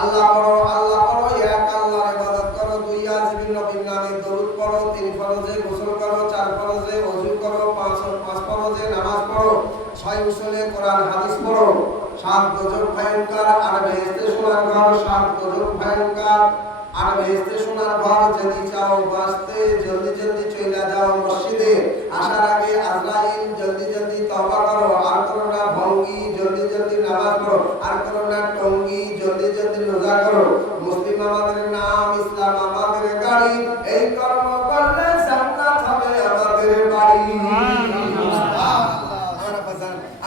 আল্লাহ পড়ো এক আল্লাহর ইবাদত করো, 2 ইয়াজিবিন নবীর নামে দরুদ পড়ো, 3 ফরজে গোসল করো, 4 ফরজে ওযু করো, 5 ফরজে নামাজ পড়ো, 6 উসুলে কোরআন হাদিস পড়ো, 7 গজব ভয়ঙ্কর আর বেহেশতে সোনার ঘর, 7 গজব ভয়ঙ্কর আর বেহেশতে সোনার ঘর। যদি চাও বাঁচতে জলদি জলদি চলে যাও মসজিদে, আসার আগে আজরাইল জলদি জলদি তওবা করো, আর করো না ভঙ্গি, জলদি জলদি নামাজ পড়ো, আর করো না টঙ্গি, জলদি জলদি রোজা করো। মুসলিম আমাদের নাম, ইসলাম আমাদের গাড়ি, এই কর্ম করলে জান্নাত হবে আমাদের বাড়ি।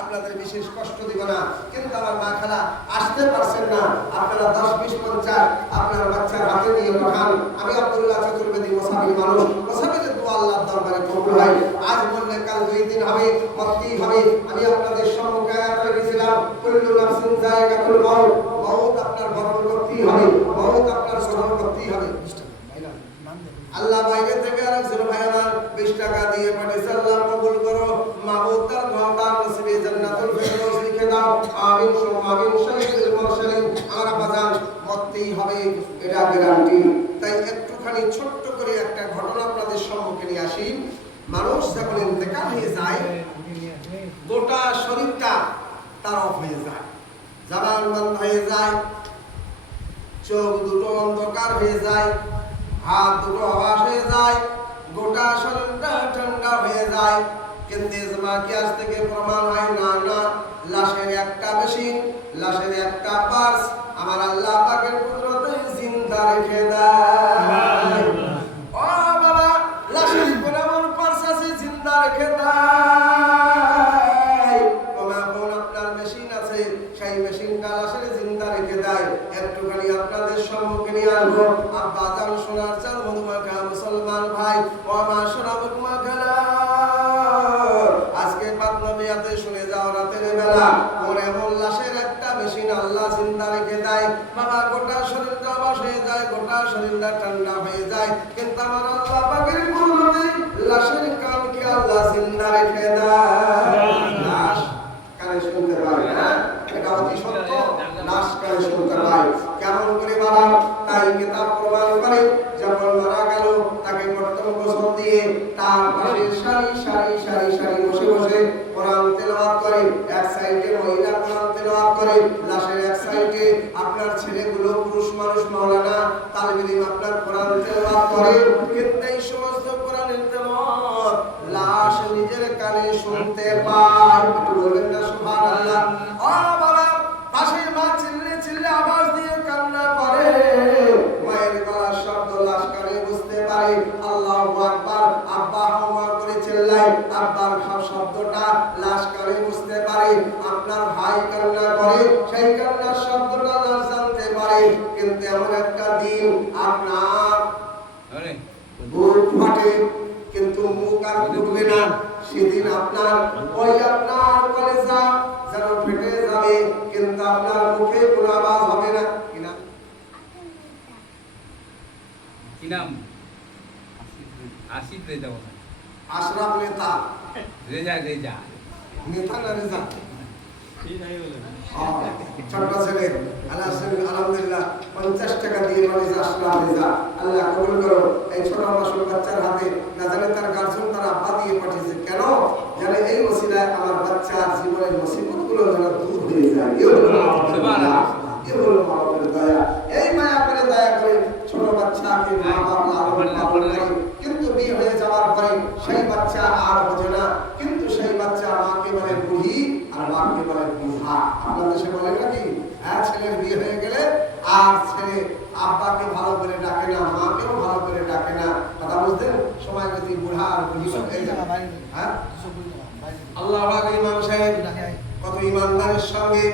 আপনাদের বিশেষ কষ্ট দিব না, কিন্তু আমার মা খালা আসতে পারছেন না, আপনারা 10, 20, 50 আপনার বাচ্চার হাতে দিয়ে পাঠান। আমি আব্দুল্লাহ চতুর্বেদী মুসাফির মানুষ, মুসাফিরের দোয়া আল্লাহর দরবারে কবুল হয়। আজ বললে কাল 2 দিন হবে, মরতেই হবে। আমি আপনাদের সম্মুখে আয়াত রেখেছিলাম, কুল্লু নাফসিন যায়কাতুল মাউত, মাউত আপনার বরণ করতেই হবে, মাউত আপনার গ্রহণ করতেই হবে। আল্লাহ বাইরে থেকে আরেকজন ভাই আমার 20 টাকা দিয়ে পাঠিয়েছে, আল্লাহ কবুল করো, মাহবুব তার ঘরদার নসিবে জান্নাতুল ফেরদৌস লিখে দাও। আমিন সুম্মা আমিন। শহীদুল মুরসালিন আমার বাজান মরতেই হবে, এটা গ্যারান্টি। তাই একটুখানি ছোট্ট করে একটা ঘটনা আপনাদের সম্মুখে নিয়ে আসি। মানুষ যখন ইন্তেকাল হয়ে যায়, গোটা শরীরটা তার অফ হয়ে যায়, জবান বন্ধ হয়ে যায়, চোখ দুটো অন্ধকার হয়ে যায়, হাত দুটো অবাস হয়ে যায়, গোটা শরীরটা ঠান্ডা হয়ে যায়। কিন্তু ইজমাকে আজ থেকে প্রমাণ হয় না, না, লাশের একটা মেশিন, লাশের একটা পার্স আমার আল্লাহ পাকের কুদরতে জিন্দা রেখে দেয়। ও বাবা, লাশের কোন এমন পার্স আছে জিন্দা রেখে দেয়? কোন আপনার মেশিন আছে, সেই মেশিনটা লাশের জিন্দা রেখে দেয়। একটুখানি আপনাদের সম্মুখে নিয়ে আসবো। আব্বা জান সোনার চাল মধুমাখা মুসলমান ভাই, ও মা সোনা মধুমাখা, আজকে পাতনবিয়াতে শুনে যাও রাতের বেলা কোন এমন লাশের একটা মেশিন আল্লাহ জিন্দা রেখে দেয়। বাবা গোটা শরীরটা অবশ হয়ে যায়, গোটা শরীরটা ঠান্ডা হয়ে যায়, কিন্তু আমার আল্লাহ পাকের কুদরতে লাশের কানকে আল্লাহ জিন্দা রেখে দেয়। লাশ কানে শুনতে পারে না, এটা অতি সত্য, লাশ কানে শুনতে পায়। কেমন করে বাবা? তাই কিতাব প্রমাণ করে, যখন মারা গেল তাকে প্রথম গোসল দিয়ে তার পাশে সারি সারি সারি সারি বসে বসে কোরআন তেলাওয়াত করে। এক সাইডে মহিলা কোরআন তেলাওয়াত করে, লাশের এক সাইডে আপনার ছেলেগুলো পুরুষ মানুষ মাওলানা তালিম আপনার কোরআন তেলাওয়াত করে। কিন্তু এই সমস্ত কোরআনের তেলাওয়াত লাশ নিজের কানে শুনতে পায়। একটু বলবেন না সুবহানাল্লাহ? ও বাবা, পাশে মা চিল্লে চিল্লে আওয়াজ দিয়ে কান্না করে, মায়ের গলার শব্দ লাশ কানে বুঝতে পারে। আল্লাহু আকবার, আব্বা হাওয়া করে চিল্লায়, আব্বার শব্দটা লাশ কানে বুঝতে পারে। আপনার ভাই কান্না করে, সেই কান্নার শব্দটা লাশ জানতে পারে। কিন্তু এমন একটা দিন আপনার বুক ফাটে, কিন্তু মুখ আর ফুটবে না। সেদিন আপনার ওই আপনার কলেজা যেন ফেটে যাবে, কিন্তু আপনার মুখে কোনো আওয়াজ হবে না। কি নাম? আসিফ রেজা। আশরাফ নেতা, রেজা রেজা নেতা না রেজা? ছোট্ট ছেলে আলহামদুলিল্লাহ 50 টাকা দিয়ে পাঠিয়েছে আশরাফ রেজা। আল্লাহ কবুল করো। এই ছোট মাসুম বাচ্চার হাতে না জানে তার গার্জিয়ান তার আব্বা দিয়ে পাঠিয়েছে। কেন জানে? এই ওসিলায় আমার বাচ্চার জীবনের মুসিবতগুলো যেন দূর হয়ে যায়। এই হলো মানবের দয়া। এই মায়া করে দয়া করে ছোট বাচ্চাকে মা বাবা লালন পালন করে, কিন্তু বিয়ে হয়ে যাওয়ার পরে সেই বাচ্চা আর বোঝে না, কিন্তু সেই বাচ্চা মাকে বলে বুড়ি আর বাপকে বলে বুঝা। আপনার দেশে বলে নাকি? হ্যাঁ, ছেলের বিয়ে হয়ে গেলে আর ছেলে আব্বাকে ভালো করে ডাকে না, মাকেও ভালো করে ডাকে না। কথা বুঝতেন? সময় গতি বুড়া আর বুড়ি হয়ে যায়। হ্যাঁ, আল্লাহ পাক ইমাম সাহেব কত ইমানদারের সঙ্গে,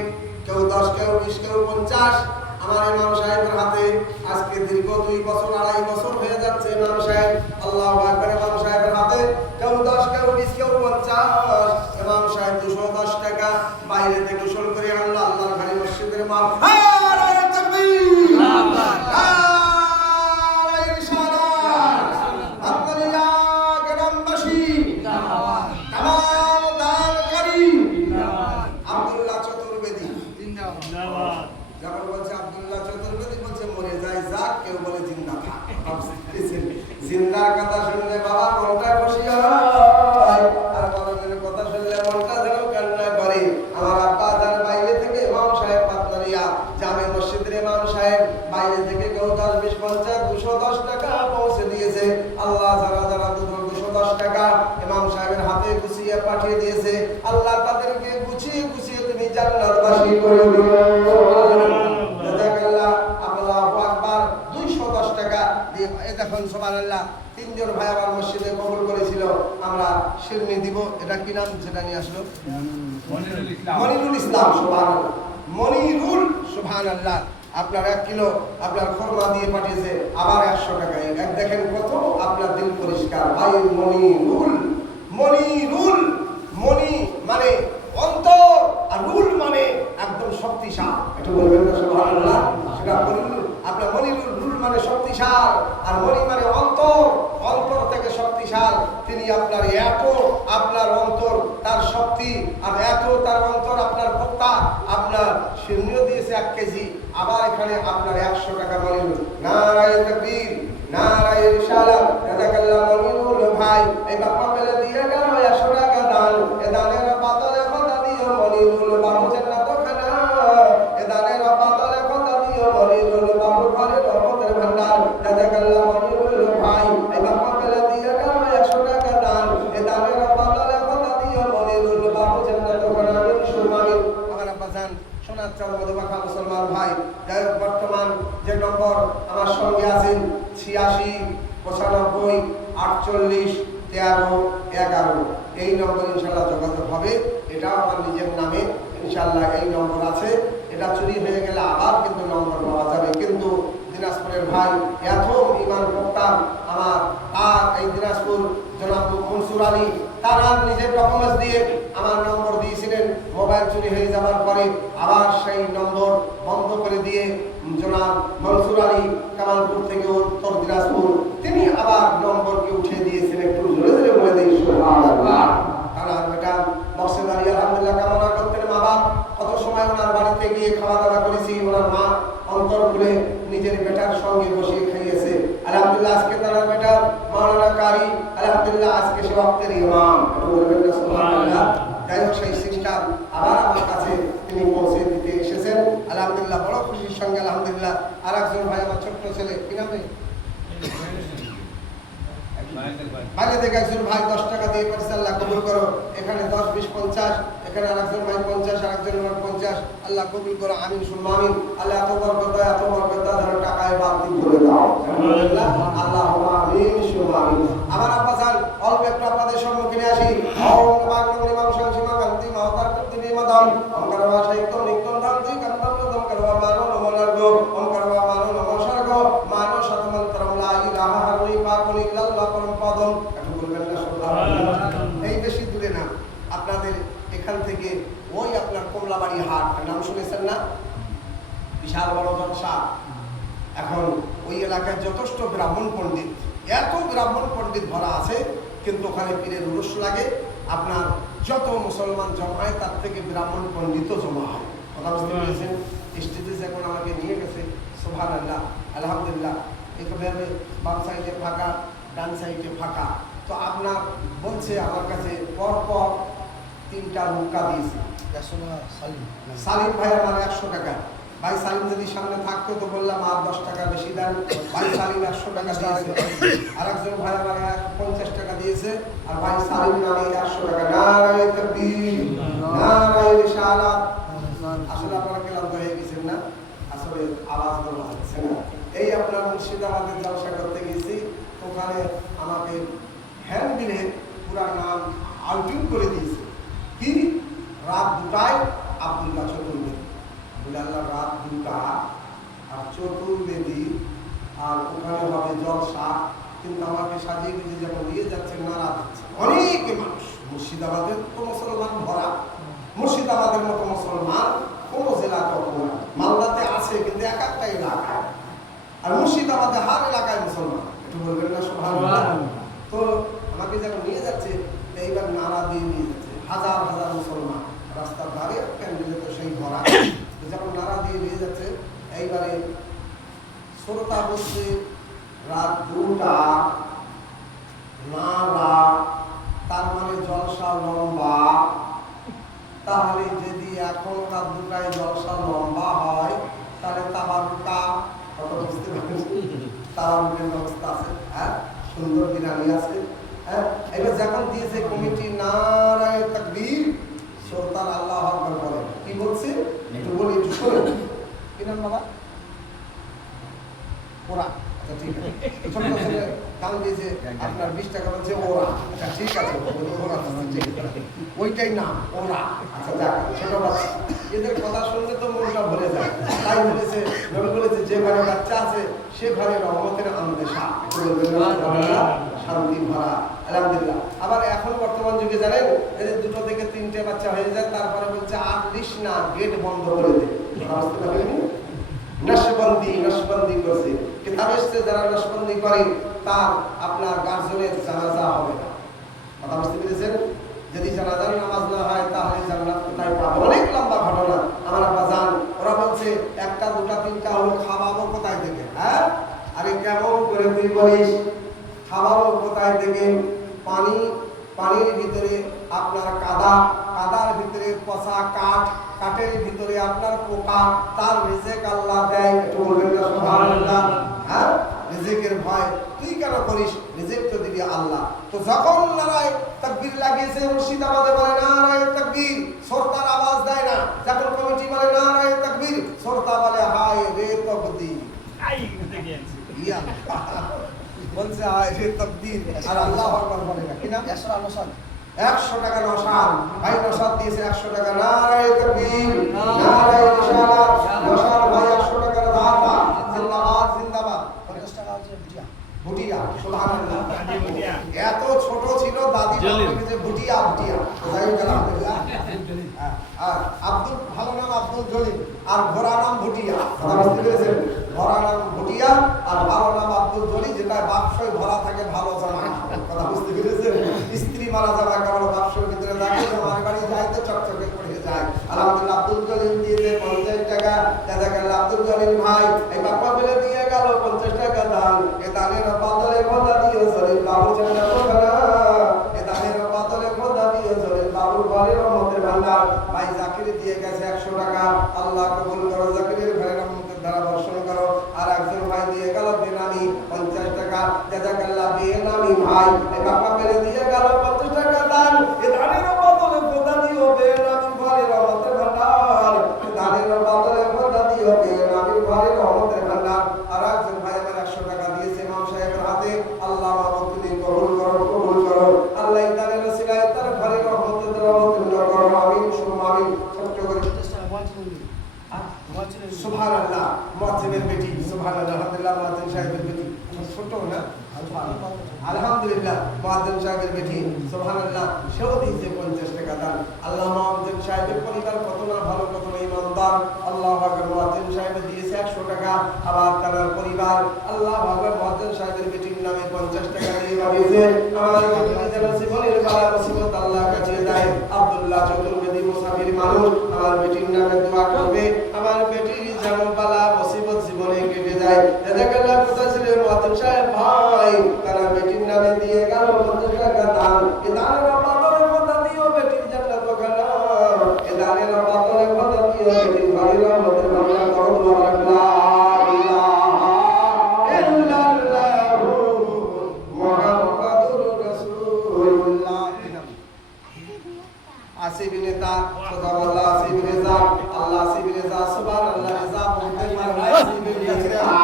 কেউ 10, কেউ 20, কেউ 50। আমার ইমাম সাহেবের হাতে আজকে দীর্ঘ 2 বছর 2.5 বছর হয়ে যাচ্ছে। ইমাম সাহেব, আল্লাহু আকবার, ইমাম সাহেবের হাতে কেউ 10, কেউ 20, কেউ 50। ইমাম সাহেব 210 টাকা বাইরে থেকে গোসল করে আনলো আল্লাহর ঘরে মসজিদের মাল। নারে তাকবীর, নারে রিসালাত, আব্দুল্লাহ গ্রামবাসী জিন্দাবাদ, তামাম দানকারী জিন্দাবাদ, আব্দুল্লাহ চতুর্বেদী জিন্দাবাদ। যখন বলছে আব্দুল্লাহ চতুর্বেদী জিন্দার কথা শুনলে বাবা মনটা খুশি হয়, আর মরণের কথা শুনলে মনটা যেন কান্না করে। আমার আব্বা যার বাইরে থেকে ইমাম সাহেব পাতলারিয়া জামে মসজিদের ইমাম সাহেব বাইরে থেকে কেউ 10, 20, 50, 210 টাকা পৌঁছে দিয়েছে। আল্লাহ যারা যারা 210 টাকা ইমাম সাহেবের হাতে গুছিয়ে পাঠিয়ে দিয়েছে, আল্লাহ তাদেরকে গুছিয়ে গুছিয়ে তুমি জান্নাতবাসী করে দিও। জাযাকাল্লাহ। আল্লাহু আকবার। 210 টাকা দিয়ে এই দেখুন সুবহানাল্লাহ। 3 জন ভাই আমার মসজিদে কবুল করেছিল, আমরা শিরনি দিব। এটা কি নাম যেটা নিয়ে আসলো? মনিরুল ইসলাম। সুবহানাল্লাহ। মনিরুল, সুবহানাল্লাহ। আপনার 1 কিলো আপনার খরমা দিয়ে পাঠিয়েছে, আবার 100 টাকা। এক দেখেন কত আপনার দিল পরিষ্কার। ভাই মনিরুল, মনিরুল, মনি মানে অন্তর, আর রুল মানে একদম শক্তিশালী। একটু বলবেন না সুবহানাল্লাহ? সেটা মনিরুল, আপনার মনিরুল, রুল মানে শক্তিশালী, আর মনি মানে অন্তর, অন্তর থেকে শক্তিশালী। তিনি আপনার এত আপনার অন্তর তার শক্তি, আর এত তার অন্তর আপনার ভক্তা, আপনার শিরনিও দিয়েছে 1 কেজি। আবার এখানে আপনার 100 টাকা মনিরুল। নারায়ে তাকবীর, নারায়ে রিসালাত। জাযাকাল্লাহ মনিরুল ভাই। এই বাপ্পা পেলে দিয়ে গেল 100 টাকা দান। এ দানের বদলে কথা দিও মনিরুল বাবু জান্নাত খানা। এ দানের বদলে কথা দিও মনিরুল বাবু ঘরে রহমতের ভান্ডার। জাযাকাল্লাহ মনিরুল ভাই। এই বাপ্পা পেলে দিয়ে গেল 100 টাকা দান। এ দানের বদলে কথা দিও মনিরুল বাবু জান্নাত খানা। আমিন সুবহান আমিন। আমার আব্বা জান সোনার চাল মধুমাখা মুসলমান ভাই। যাই হোক, বর্তমান যে নম্বর আমার সঙ্গে আছেন 86 95 48 13 11, এই নম্বর ইনশাআল্লাহ যোগাযোগ হবে। এটাও আমার নিজের নামে ইনশাআল্লাহ এই নম্বর আছে। এটা চুরি হয়ে গেলে আবার কিন্তু নম্বর পাওয়া যাবে। কিন্তু দিনাজপুরের ভাই এত ইমান ভক্তার আমার, আর এই দিনাজপুর জনাব মনসুর আলী, তারা নিজের ডকুমেন্টস দিয়ে আমার নম্বর দিয়েছিলেন। মোবাইল চুরি হয়ে যাওয়ার পরে আবার সেই নম্বর বন্ধ করে দিয়ে জনাব মনসুর আলী কামালপুর থেকে উত্তর দিনাজপুর, তিনি আবার নম্বরকে উঠিয়ে দিয়েছেন। একটু জোরে জোরে বলে দিই সুবহানাল্লাহ। তার বেটা মকসেদ আলী আলহামদুলিল্লাহ কামনা করতেন মা বাপ। কত সময় ওনার বাড়িতে গিয়ে খাওয়া দাওয়া করেছি, ওনার মা অন্তর খুলে নিজের বেটার সঙ্গে বসিয়ে খাইয়েছে। আলহামদুলিল্লাহ আজকে তার বেটা মাওলানা কারি, আলহামদুলিল্লাহ আজকে সে ওয়াক্তের ইমাম। বলবেন না সুবহানাল্লাহ? যাই হোক, সেই সিস্টেম আবার আমার কাছে তিনি পৌঁছে দিতে এসেছেন। আলহামদুলিল্লাহ বড় খুশির সঙ্গে। আলহামদুলিল্লাহ আর একজন ভাই আমার ছোট্ট ছেলে, কি নাম? বাইরে থেকে একজন ভাই 10 টাকা দিয়ে পাঠিয়েছে, আল্লাহ কবুল করো। এখানে 10, 20, 50, এখানে আরেকজন ভাই 50, আরেকজন ভাই 50, আল্লাহ কবুল করো। আমিন সুম্মা আমিন। আল্লাহ এত বরকত যেন টাকায় বাড়তি করে দাও। আলহামদুলিল্লাহ, আল্লাহুম্মা আমিন সুম্মা আমিন। আমার আব্বা জান অল্প একটু আপনাদের সম্মুখীনে আসি। ওম নমঃ নিমাং সংসিমা কান্তি মাওতার কুতিনি মাদাম ওম করবা সাহিত্য নিত্যম ধান্তি কান্তম দম করবা মানো নমনার্গ ওম করবা মানো নমস্কার্গ মানো শতমন্ত্রম লা ইলাহা ইল্লাল্লাহ পরম পদম। একটু বলবেন না সুবহানাল্লাহ? এই বেশি দূরে না, আপনাদের এখান থেকে ওই আপনার কমলাবাড়ি হাট, নাম শুনেছেন না? বিশাল বড় জলসা। এখন ওই এলাকায় যথেষ্ট ব্রাহ্মণ পণ্ডিত, এত ব্রাহ্মণ পণ্ডিত ভরা আছে, কিন্তু ওখানে পীরের উরুস লাগে। আপনার যত মুসলমান জমা হয় তার থেকে ব্রাহ্মণ পণ্ডিতও জমা হয়। কথা বুঝতে পেরেছেন? স্টেজে এখন আমাকে নিয়ে গেছে, সুবহানাল্লাহ আলহামদুলিল্লাহ। এইভাবে বাম সাইডে ফাঁকা, ডান সাইডে ফাঁকা। তো আপনার বলছে আমার কাছে পরপর 3টা হুক্কা দিয়েছে। সালিম ভাই আমার 100 টাকা। ভাই সালিম যদি সামনে থাকতো তো বললাম আর 10 টাকা বেশি দেন। ভাই সালিম 100 টাকা দিয়েছে। আর একজন ভাই আমার 50 টাকা দিয়েছে, আর ভাই সালিম নামে 100 টাকা। নারায়ে তাকবীর, নারায়ে রিসালাত। আসলে আপনারা ক্লান্ত হয়ে গেছেন না? আসলে আওয়াজ দেওয়া হচ্ছে না। এই আপনার মুর্শিদাবাদের জলসা করতে গেছি, ওখানে আমাকে হ্যান্ড বিলে পুরা নাম আউটিং করে দিয়েছে। কি? রাত 2টায় আব্দুল্লাহ চতুর্বেদী। আল্লাহ রাত 2টা আর চতুর্বেদী, আর ওখানে হবে জলসা। কিন্তু আমাকে সাজিয়ে গুজে যখন নিয়ে যাচ্ছে, নারা দিচ্ছে অনেক মানুষ। মুর্শিদাবাদের তো মুসলমান ভরা, মুর্শিদাবাদের মতো মুসলমান কোন জেলাতে অপর মালদাতে আছে, কিন্তু এক একটা এলাকায়। আর মুর্শিদাবাদে হার এলাকায় মুসলমান। একটু বলবেন না সুবহানাল্লাহ? তো আমাকে যখন নিয়ে যাচ্ছে, এইবার নারা দিয়ে নিয়ে যাচ্ছে হাজার হাজার মুসলমান রাস্তার ধারে, ক্যান্ডেলে তো সেই ভরা। যখন নারা দিয়ে নিয়ে যাচ্ছে, এইবারে শ্রোতা বসছে রাত 2টা দুটাই জলসা লম্বা হয় তাহলে তাবারুকা কত বুঝতে পারছেন? তাবারুকের ব্যবস্থা আছে, হ্যাঁ, সুন্দর বিরানি আছে, হ্যাঁ। এবার যখন দিয়েছে কমিটি নারায়ে তাকবীর, সরদার আল্লাহু আকবার বলে, কি বলছে একটু বলি, একটু শোনেন। কি নাম বাবা? ওরা, আচ্ছা ঠিক আছে। ছোট ছেলে দাম দিয়েছে আপনার 20 টাকা, বলছে ওরা, আচ্ছা ঠিক আছে, ওরা ঠিক আছে, ওইটাই না ওরা, আচ্ছা যাক, ছোট বাচ্চা এদের কথা শুনলে তো মনটা ভরে যায়। তাই বলেছে, নবী বলেছে যে ঘরে বাচ্চা আছে সে ঘরে রহমতের আন্দেশা, শান্তি ভরা, আলহামদুলিল্লাহ। আবার এখন বর্তমান যুগে জানেন এই যে 2 থেকে 3টে বাচ্চা হয়ে যায়, তারপরে বলছে আর দিস না, গেট বন্ধ করে দে। বুঝতে পারলেন? নশবন্দি করছে। কিতাবে এসেছে যারা নশবন্দি করে তার আপনার গার্জনের জানাজা হবে না। কথা বুঝতে পেরেছেন? যদি জানাজার নামাজ না হয় তাহলে জান্নাত কোথায় পাবে? অনেক লম্বা ঘটনা। আমার আব্বা জান, ওরা বলছে 1টা 2টা 3টা হলো, খাওয়াবো কোথায় থেকে? হ্যাঁ, আরে কেমন করে তুই বলিস খাওয়াবো কোথায় থেকে? পানির ভিতরে আপনার কাদার ভিতরে পচা কাঠ, কাঠের ভিতরে আপনার পোকা, তার রিজিক আল্লাহ দেয়। একটু বলবেন না সুবহানাল্লাহ? হ্যাঁ, রিজিকের ভয় তুই কেন করিস? রিজিক তো দিবি আল্লাহ। তো যখন নারায়ে তাকবীর লাগিয়েছে, মুর্শিদাবাদে বলে নারায়ে তাকবীর, সরদার আওয়াজ দেয় না। যখন কমিটি বলে নারায়ে তাকবীর, সরদার বলে হায় রে তাকবীর, ইয়া বলছে হায় রে তাকবীর, আর আল্লাহু আকবার বলে না। কি নাম? 100 টাকা নশান, ভাই নশান দিয়েছে 100 টাকা। নারায়ে তাকবীর, নারায়ে রিসালাত, নশান ভাই 100 টাকার দাতা, জিন্দাবাদ জিন্দাবাদ। 50 টাকা হচ্ছে ভুটিয়া, সুবহানাল্লাহ। এত ছোট ছিল দাদি বলে যে ভুটিয়া যাই হোক আলহামদুলিল্লাহ। আব্দুল, ভালো নাম আব্দুল জলিল, আর ঘোড়া নাম ভুটিয়া। কথা বুঝতে পেরেছেন? ঘোড়া নাম ভুটিয়া আর ভালো নাম আব্দুল জলিল, যেটা বাক্সয় ভরা থাকে ভালো জামা। কথা বুঝতে পেরেছেন? স্ত্রী মারা জামা কাপড় বাক্সের ভিতরে থাকে, আমার বাড়ি যায় তো চকচকে পড়ে যায়। আলহামদুলিল্লাহ আব্দুল জলিল দিয়েছে 50 টাকা। জাযাকাল্লাহ আব্দুল জলিল ভাই, এই বাপ্পা ফেলে দিয়ে গেল 50 টাকা দান। এ দানের বদলে খোদা দিও জলিল বাবু জান্নাত খানা, এ দানের বদলে খোদা দিও জলিল বাবু ঘরে রহমতের ভান্ডার। ভাই জাকির দিয়ে গেছে 100 টাকা। আল্লাহ কবুল করো, জাকিরের ঘরে রহমতের ধারা বর্ষণ করো। আর একজন ভাই দিয়ে গেল বেনামি 50 টাকা। জাযাকাল্লাহ বেনামি ভাই, এই বাপ্পা ফেলে দিয়ে গেল 50 টাকা দান। এ দানের বদলে খোদা দিও বেনামি ঘরে রহমতের ভান্ডার, এ দানের বদলে খোদা দিও বেনামি ঘরে রহমতের ভান্ডার। আর একজন ভাই আমার 100 টাকা দিয়েছে ইমাম সাহেবের হাতে। আল্লাহ মাহবুব তুমি কবুল করো। আল্লাহ এই দানের ওসিলায় তার ঘরে রহমতের করো। আমিন সুবহান আমিন। ছোট্ট করে সুবহানাল্লাহ, মুয়াজ্জিনের বেটি, সুবহানাল্লাহ, আলহামদুলিল্লাহ, মুয়াজ্জিন সাহেবের বেটি, ছোট না? আলহামদুলিল্লাহ, মুয়াজ্জিন সাহেবের বেটি, সুবহানাল্লাহ, সেও দিয়েছে 50 টাকা দান। আল্লাহ মুয়াজ্জিন সাহেবের পরিবার কত না ভালো, কত না ইমানদার। আল্লাহু আকবার, মুয়াজ্জিন সাহেব দিয়েছে 100 টাকা। আবার তার পরিবার আল্লাহু আকবার মুয়াজ্জিন সাহেবের বেটির নামে 50 টাকা দিয়ে দিয়েছে। আমার যেন জীবনের বালা মুসিবত আল্লাহ কাছে দেয়। আব্দুল্লাহ চতুর্বেদী মুসাফির মানুষ, আমার বেটির নামে দোয়া করবে, আমার বেটির যেন বালা মুসিবত জীবনে কেটে যায়। জাযাকাল্লাহ কোথায় ছিলেন মুয়াজ্জিন সাহেব ভাই, তারা বেটির নামে দিয়ে গেল 50 টাকা দান। এ দানের বদলে খোদা দিও বেটির জান্নাত খানা, এ দানের বদলে খোদা দিও বেটির ঘরে রহমতের ভান্ডার করো। লা ইলাহা ইল্লাল্লাহু মুহাম্মাদুর রাসূলুল্লাহ। আসিফ নেতা সুবহানাল্লাহ, আসিফ রেজা, আল্লাহ আসিফ রেজা, সুবহানাল্লাহ, রেজা বলতে পারে আসিফ নেতা,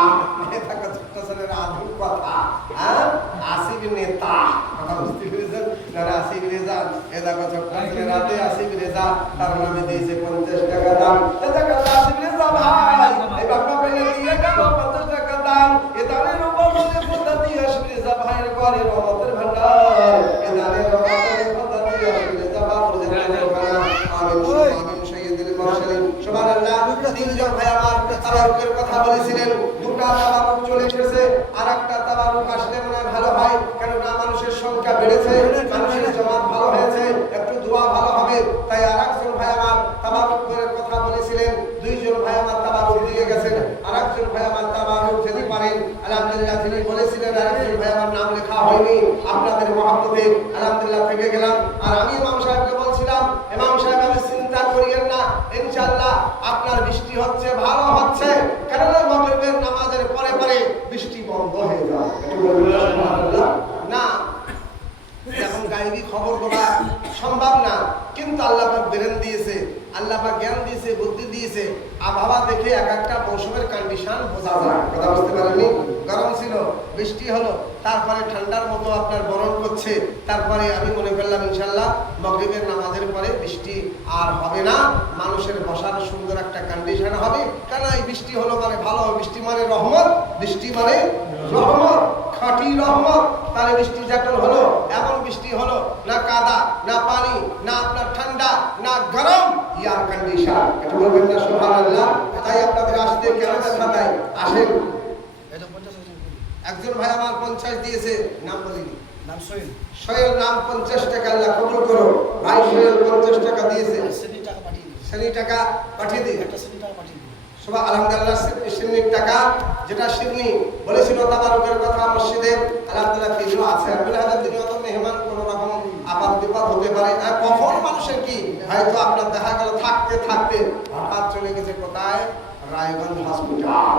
এটা ছোট্ট ছেলের আধুনিক কথা। হ্যাঁ, আসিফ নেতা, কথা বুঝতে পেরেছেন? যারা আসিফ রেজা, এ দেখো ছোট্ট ছেলের হাতে আসিফ রেজা, তার নামে দিয়েছে 50 টাকা দান। জাযাকাল্লাহ আসিফ রেজা ভাই, এই বাপ্পা পেলে দিয়ে গেল 50 টাকা দান। এ দানের বদলে খোদা দিয়ে আসিফ রেজা ভাইয়ের ঘরে রহমতের ভান্ডার, এ দানের বদলে খোদা দিয়ে আসিফ রেজা বাবুর জান্নাত খানা। আমিন সাইয়্যিদুল মুরসালিন। সুবহানাল্লাহ। তিনজন ভাই আমার তাবারুকের কথা বলেছিলেন, দুটা তাবারুক চলে এসেছে, আরেকটা তাবারুক আসলে মনে হয় ভালো হয়, কেননা মানুষের সংখ্যা বেড়েছে, মানুষের জমাত ভালো হয়েছে, একটু দোয়া ভালো হবে। তাই আরেকজন ভাই আমার তাবারুকের কথা বলেছিলেন, দুইজন ভাই আমার তাবারুক দিয়ে গেছেন। আরেকজন ভাই আমার তাবারুক যদি পারেন আলহামদুলিল্লাহ, তিনি বলেছিলেন আরেকজন ভাই আমার নাম লেখা হয়নি, আপনাদের মহব্বতে আলহামদুলিল্লাহ থেকে গেলাম। আর আমি ইমাম সাহেবকে বলছিলাম, ইমাম সাহেব আমি চিন্তা করিয়েন না, ইনশাআল্লাহ আপনার বৃষ্টি হচ্ছে, ভালো হচ্ছে, কেননা মাগরিবের নামাজের পরে পরে বৃষ্টি বন্ধ হয়ে যায়। একটু বলুন সুবহানাল্লাহ। না, এখন গায়েবী খবর দেওয়া সম্ভব না, কিন্তু আল্লাহ পাক ব্রেন দিয়েছে, আল্লাহ পাক জ্ঞান দিয়েছে, বুদ্ধি দিয়েছে। আবহাওয়া দেখে এক একটা মৌসুমের কন্ডিশন বোঝা যায়। কথা বুঝতে পারেননি? গরম ছিল, বৃষ্টি হলো, তারপরে ঠান্ডার মতো আপনার বরণ করছে, তারপরে আমি মনে করলাম ইনশাল্লাহ মাগরিবের নামাজের পরে বৃষ্টি আর হবে না, মানুষের বসার সুন্দর একটা কন্ডিশন হবে। কারণ এই বৃষ্টি হলো মানে ভালো, বৃষ্টি মানে রহমত, বৃষ্টি মানে রহমত, খাঁটি রহমত। তাহলে বৃষ্টি যখন হলো, এমন বৃষ্টি হলো না কাদা, না পানি, না আপনার ঠান্ডা, না গরম, ইয়ার কন্ডিশন। এটা বলবেন না সুবহানাল্লাহ? তাই আপনাদের আসতে কেন দেখা দেয়, আসেন। একজন ভাই আমার 50 দিয়েছে, নাম বলিনি, নাম সোহেল। সোহেল, নাম 50 টাকা, আল্লাহ কবুল করো। ভাই সোহেল 50 টাকা দিয়েছে, সেটি টাকা পাঠিয়ে দিন, সেনি টাকা পাঠিয়ে দিন। একটা সেটি টাকা পাঠিয়ে দিন। সবাই আলহামদুলিল্লাহ। শিরনির টাকা, যেটা শিরনি বলেছিল তাবারুকের কথা মসজিদে, আলহামদুলিল্লাহ ফিরও আছে। আলহামদুলিল্লাহ তিনি অত মেহমান, কোনো রকম আপাত বিপদ হতে পারে। আর কখন মানুষের কি হয়তো আপনার দেখা গেল থাকতে থাকতে হঠাৎ চলে গেছে কোথায়, রায়গঞ্জ হসপিটাল,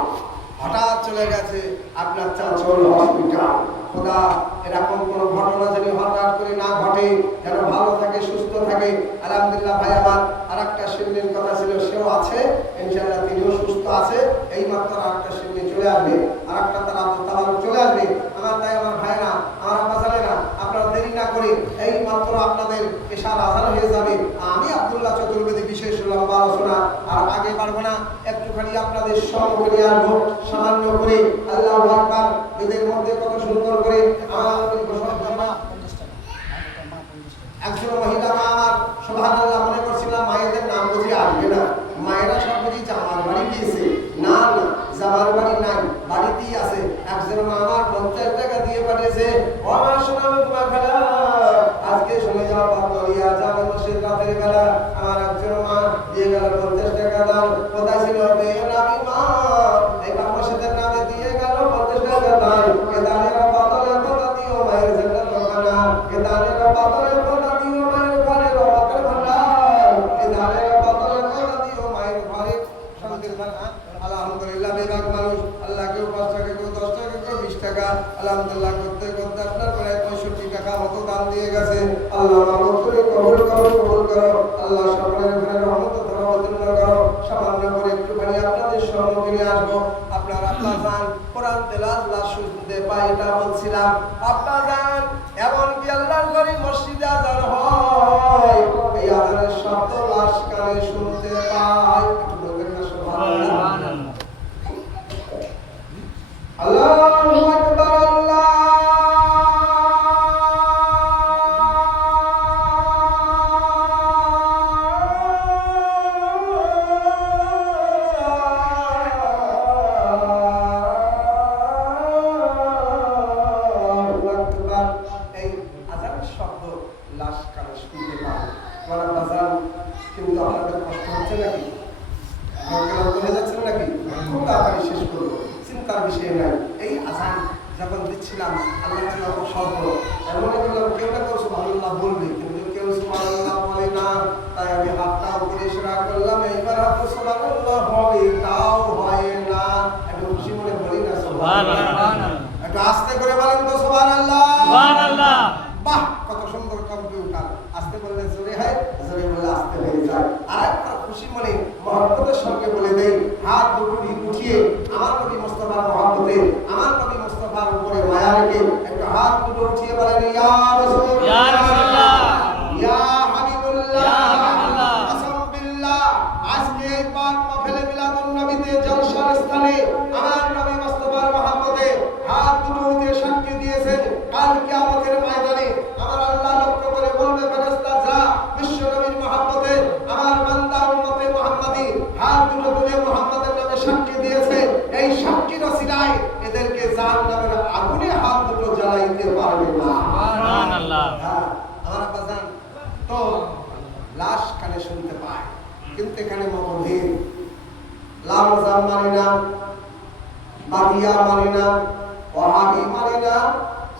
হঠাৎ চলে গেছে আপনার চাঁচল হসপিটাল। খোদা এরকম কোনো ঘটনা যেন হঠাৎ করে না ঘটে, যেন ভালো থাকে, সুস্থ থাকে। আলহামদুলিল্লাহ ভাই আমার আর একটা শিরনির কথা ছিল, সেও আছে ইনশাআল্লাহ, তিনিও সুস্থ আছে। এই মাত্র আর একটা শিরনি চলে আসবে, আর একটা তার চলে আসবে। আমার তাই আমার ভাইরা, আমার বাজারেরা, আপনারা দেরি না করে এই মাত্র আপনাদের এশার আজান হয়ে যাবে। আমি আব্দুল্লাহ চতুর্বেদী বিশেষ লম্বা আলোচনা আর আগে পারবো না, একটুখানি আপনাদের সম্মুখে নিয়ে আসবো সামান্য করে। আল্লাহু আকবার। এদের মধ্যে কত সুন্দর করে একজন মহিলা মা আমার, সুবহানাল্লাহ, মনে করছিলাম মায়েদের নাম বুঝি আসবে না, মায়েরা সব বুঝি জামার বাড়ি গিয়েছে। না না, জামার বাড়ি নাই, বাড়িতেই আছে। একজন মা আমার 50 টাকা দিয়ে পাঠিয়েছে। ও মা শোনাবে তোমার খেলা, আজকে শুনে যাও বাতরিয়া যাবে মসজিদ রাতের বেলা। আমার একজন মা দিয়ে গেল 50 টাকা দাও। কোথায় ছিল বেনামি মা, এই মসজিদের নামে দিয়ে গেল 50 টাকা দাও। এ দানের বদলে কথা দিও মায়ের জান্নাত খানা, এ দানের বদলে কথা দিও মায়ের ঘরে রহমতের ভান্ডার, এ দানের বদলে কথা দিও মায়ের ঘরে শান্তির ভান্ডার। আলহামদুলিল্লাহ বেবাক মানুষ, আল্লাহকে 5 টাকা, কেউ 10 টাকা, কেউ 20 টাকা, আলহামদুলিল্লাহ করতে করতে আপনার প্রায় 65 টাকা মতো দান দিয়ে গেছে। আল্লাহ মাহমুদ করে কবুল করো, কবুল করো। আল্লাহ সকলের ঘরে রহমত ধরা অবতীর্ণ করো। সামান্য করে একটুখানি আপনাদের সম্মুখে নিয়ে আসবো। আপনারা যান কোরআন তেলাওয়াত শুনতে পাই, এটা বলছিলাম। আপনারা যান, এমনকি আল্লাহর ঘরে মসজিদে আজান হয়, এই আজানের শব্দ লাশ কানে শুনতে পাই। একটু বলবেন না সুবহানাল্লাহ? আল্লাহু আকবার, আল্লাহ আস্তে করে বলেন তো সুবহানাল্লাহ, সুবহানাল্লাহ। বাহ, কত সুন্দর কম্পিউটার। আস্তে বললে জোরে হয়, জোরে বললে আস্তে হয়ে যায়। আর একটা খুশি মনে মহব্বতের সঙ্গে বলে দেই, হাত দুটো উঠিয়ে আমার নবী মুস্তাফার মহব্বতে, আমার নবী মুস্তাফার উপরে মায়া রেখে একটা হাত দুটো উঠিয়ে বলেন, ইয়া রাসূলুল্লাহ, ইয়া রাসূলুল্লাহ, ইয়া হাবিবুল্লাহ, ইয়া হাবিবুল্লাহ। কসম বিল্লাহ, আজকে এই পাক মাহফিলে মিলাদুন নবীতে জলসার স্থানে আমার নবী মুস্তাফার মহব্বতে হাত দুটো উঠিয়ে সাক্ষী দিয়েছেন। কাল কিয়ামতের ময়দানে আমার আল্লাহ লক্ষ্য করে বলবে, ফেরেশতা যা, বিশ্ব নবীর মহব্বতে আমার বান্দা উম্মতে মুহাম্মাদি হাত দুটো তুলে মুহাম্মাদের নামে সাক্ষী দিয়েছে। এই সাক্ষীর ওসিলায় এদেরকে জাহান্নামের আগুনে হাত দুটো জ্বালাইতে পারবে না। সুবহানাল্লাহ। আমার বাজান তো লাশ কানে শুনতে পায়, কিন্তু এখানে মতভেদ। লাম জাম মানে না, বাদিয়া মানে না, ওয়াহাবি মানে না,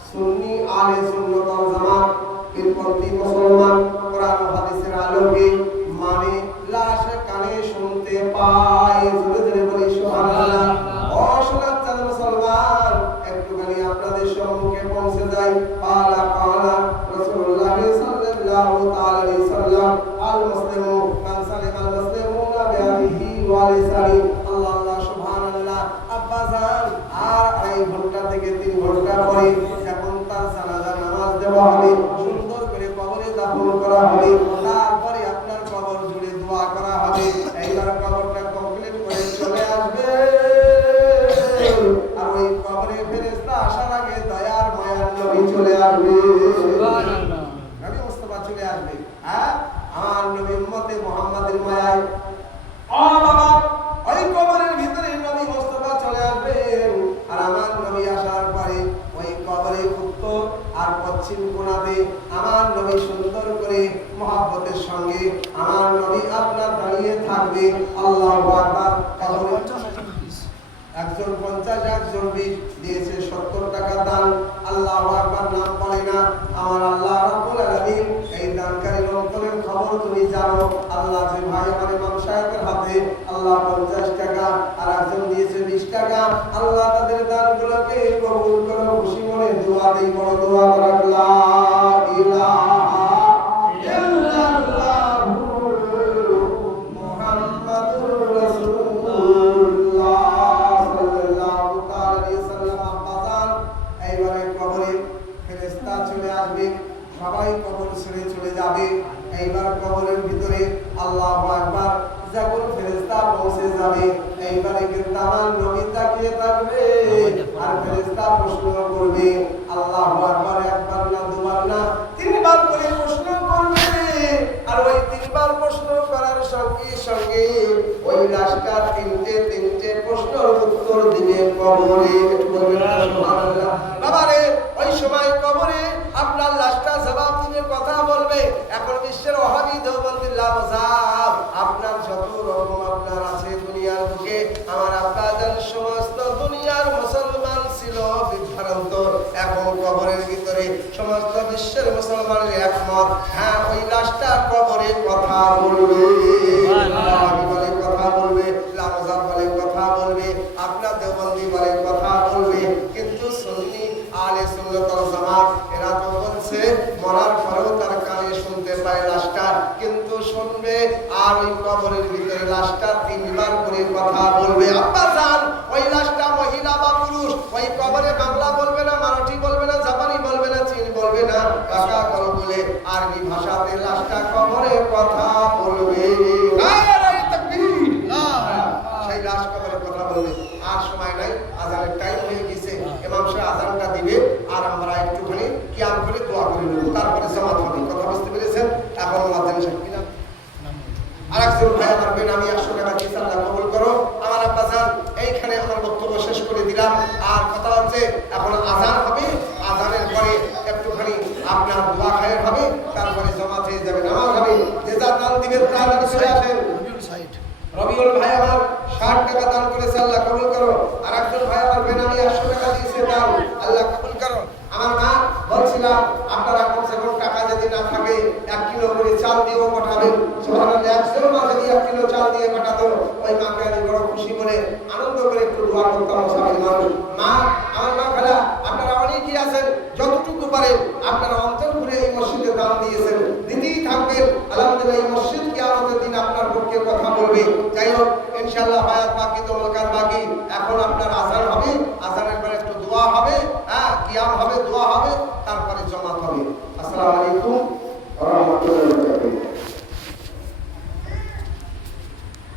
সুন্নি আলে সুন্নাত ওয়াল জামাত পীরপন্থী মুসলমান কোরআন ও হাদিসের আলোকে মানে লাশ কানে শুনতে পাই, জোরে জোরে বলি সুবহানাল্লাহ। ও সোনার চাঁদ মুসলমান, একটুখানি আপনাদের সম্মুখে পৌঁছে যাই। পালা রাসূলুল্লাহ সাল্লাল্লাহু তাআলা আলাইহি সাল্লাম, আল মুসলিমু মান সালিমাল মুসলিমুনা বিয়াদিহি ওয়া লিসানি। আল্লাহ আল্লাহ সুবহানাল্লাহ। আব্বা জান আর 2.5 ঘন্টা থেকে 3 ঘন্টা পরে যখন তার জানাজা নামাজ দেওয়া হবে, সুন্দর করে কবরে দাফন করা হবে, তারপরে আপনার কবর জুড়ে দোয়া করা হবে। এইবার কবরটা কমপ্লিট করে চলে আসবে, আর ওই কবরে ফেরেশতা আসার আগে দয়ার মায়ার নবী চলে আসবে। সুবহানাল্লাহ। নবী মুস্তাফা চলে আসবে। হ্যাঁ, আমার নবী উম্মতে মুহাম্মাদের মায়ায় ও বাবা, ওই কবরের ভিতরে নবী মুস্তাফা চলে আসবেন। আর আমার নবী আসার পরে ওই কবরের উত্তর আর পশ্চিম কোণাতে আমার নবী সুন্দর করে মহব্বতের সঙ্গে আমার নবী আপনার দাঁড়িয়ে থাকবে। আল্লাহু আকবার। কবরে 50 একজন 50, একজন 20 দিয়েছে 70 টাকা দান। আল্লাহু আকবার নাম বলে না। আমার আল্লাহ রাব্বুল আলামিন এই দানকারীর অন্তরের খবর তুমি জানো। আল্লাহ যে ভাই আমার ইমাম সাহেবের হাতে আল্লাহ 50 টাকা আর একজন দিয়েছে 20 টাকা, আল্লাহ তাদের দানগুলোকে কবুল করো। খুশি মনে দোয়া দেই, বড় দোয়া করা লা ইলাহা ইল্লাল্লাহু মুহাম্মাদুর রাসূলুল্লাহ সাল্লাল্লাহু তাআলা আলাইহি সাল্লাম। আব্বাজান এইবারে কবরে ফেরেশতা চলে আসবে, সবাই কবর ছেড়ে চলে যাবে। এইবার কবরের ভিতরে আল্লাহু আকবার যখন ফেরেশতা পৌঁছে যাবে, এইবারে কিন্তু আমার নবী তাকিয়ে থাকবে আর ফেরেশতা প্রশ্ন করবে। আল্লাহু আকবার, একবার না দুবার না 3 বার করে প্রশ্ন করবে। আর ওই 3 বার প্রশ্ন করার সঙ্গে সঙ্গে ওই লাশটা তিনটে প্রশ্নের উত্তর দিবে কবরে। একটু বলবেন সুবহানাল্লাহ। বাবারে ওই সময় কবরে আপনার লাশটা জবাব দিবে, কথা বলবে। এখন বিশ্বের ওয়াহাবি দেওবন্দি লামজাব আপনার যত রকম আপনার আছে দুনিয়ার বুকে, আমার আব্বাজান সমস্ত দুনিয়ার মুসলমান ছিল বিভ্রান্ত। এখন কবরের ভিতরে সমস্ত বিশ্বের মুসলমানের একমত, হ্যাঁ ওই লাশটা কবরে কথা বলবে, ওয়াহাবি বলে কথা বলবে, লামজাব বলে কথা বলবে, আপনার দেওবন্দি বলে কথা বলবে। কিন্তু সুন্নি আহলে সুন্নাত ওয়াল জামাত এরা তো বলছে মরার পরেও তার কানে শুনতে পায় লাশটা, কিন্তু শুনবে আর ওই কবরের ভিতরে লাশটা 3 বার করে কথা বলবে। আব্বা জান ওই লাশটা মহিলা বা পুরুষ ওই কবরে বাংলা বলবে না, মারাঠি বলবে না, জাপানি বলবে না, চীন বলবে না, ভাষা বলে আরবি ভাষাতে লাশটা কবরে কথা বলবে। নারে তাকবীর। সেই লাশ কবরে কথা বলবে। আর সময় নাই, আজানের টাইম হয়ে গেছে। ইমাম সাহেব আজানটা দিবে আর আমরা একটুখানি কিয়াম করে দোয়া করে নেব, তারপরে জামাত হবে। কথা বুঝতে পেরেছেন? এখন মুয়াজ্জিন সাহেব কি নাম? আরেকজন ভাই আমার বেনামি 100 টাকা দিয়েছে, আল্লাহ কবুল করো। আমার আব্বা জান এইখানে আমার বক্তব্য শেষ করে দিলাম। আর কথা হচ্ছে এখন আজান হবে, আজানের পরে একটুখানি আপনার দোয়া খায়ের হবে, তারপরে জামাত হয়ে যাবে, নামাজ হবে। যে যা দান দিবেন তাড়াতাড়ি চলে আসেন। রবিউল ভাই আমার 60 টাকা দান করেছে, আল্লাহ কবুল করো। আর একজন ভাই আমার বেনামি 100 টাকা দিয়েছে, দান আল্লাহ কবুল করো। আমার মা বলছিলাম আপনারা কমসে কম টাকা যদি না থাকে 1 কিলো করে চাল দিয়েও পাঠাবেন। সুবহানাল্লাহ। একজন মা যদি 1 কিলো চাল দিয়ে পাঠাতো, ওই মাকে আমি বড় খুশি মনে আনন্দ করে একটু দোয়া করতাম। সবাই মানুষ মা, আমার মা খালা আপনারা অনেকেই আছেন, যতটুকু পারেন আপনারা অন্তর করে এই মসজিদে দান দিয়েছেন, দিতেই থাকবেন। আলহামদুলিল্লাহ এই মসজিদ কিয়ামতের দিন আপনার পক্ষে কথা বলবে। যাই হোক ইনশাআল্লাহ হায়াত বাকি তো মলকার বাকি। এখন আপনার আজান হবে, আজান